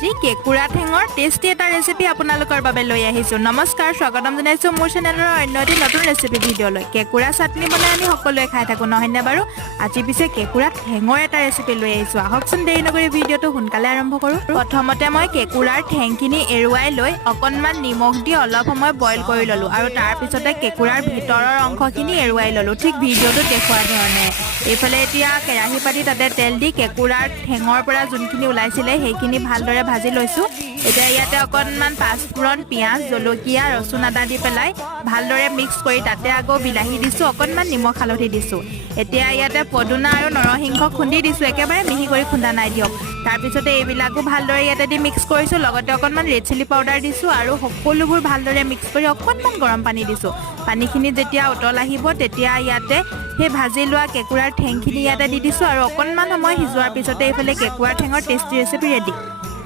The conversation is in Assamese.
আজি কেকুৰা ঠেঙৰ টেষ্টি এটা ৰেচিপি আপোনালোকৰ বাবে লৈ আহিছো। নমস্কাৰ, স্বাগতম জনাইছো মোৰ চেনেলৰ অন্য এটি নতুন ৰেচিপি ভিডিঅ'লৈ। কেকুৰা চাটনি বনাই আমি সকলোৱে খাই থাকো নহয়নে বাৰু? আজি পিছে কেকুৰা ঠেঙৰ এটা ৰেচিপি লৈ আহিছো। আহকচোন দেৰি নকৰি ভিডিঅ'টো সোনকালে আৰম্ভ কৰো। প্ৰথমতে মই কেকুৰাৰ ঠেংখিনি এৰুৱাই লৈ অকণমান নিমখ দি অলপ সময় বইল কৰি ললো আৰু তাৰ পিছতে কেকুৰাৰ ভিতৰৰ অংশখিনি এৰুৱাই ললো, ঠিক ভিডিঅ'টো দেখুওৱা ধৰণে। এইফালে এতিয়া কেৰাহী পাতি তাতে তেল দি কেকুৰাৰ ঠেঙৰ পৰা যোনখিনি ওলাইছিলে সেইখিনি ভালদৰে ভাজি লৈছো। এতিয়া ইয়াতে অকণমান পাঁচফোৰণ, পিঁয়াজ, জলকীয়া, ৰচুন, আদা দি পেলাই ভালদৰে মিক্স কৰি তাতে আকৌ বিলাহী দিছো, অকণমান নিমখ হালধি দিছো। এতিয়া ইয়াতে পদুনা আৰু নৰসিংহ খুন্দি দিছো, একেবাৰে মিহি কৰি খুন্দা নাই দিয়ক। তাৰপিছতে এইবিলাকো ভালদৰে ইয়াতে দি মিক্স কৰিছো, লগতে অকণমান ৰেড চিলি পাউডাৰ দিছো আৰু সকলোবোৰ ভালদৰে মিক্স কৰি অকণমান গৰম পানী দিছো। পানীখিনি যেতিয়া উতল আহিব তেতিয়া ইয়াতে সেই ভাজি লোৱা কেকুৰাৰ ঠেংখিনি ইয়াতে দি দিছো আৰু অকণমান সময় সিজোৱাৰ পিছতে এইফালে কেকুৰাৰ ঠেঙৰ টেষ্টি ৰেচিপি ৰেডি।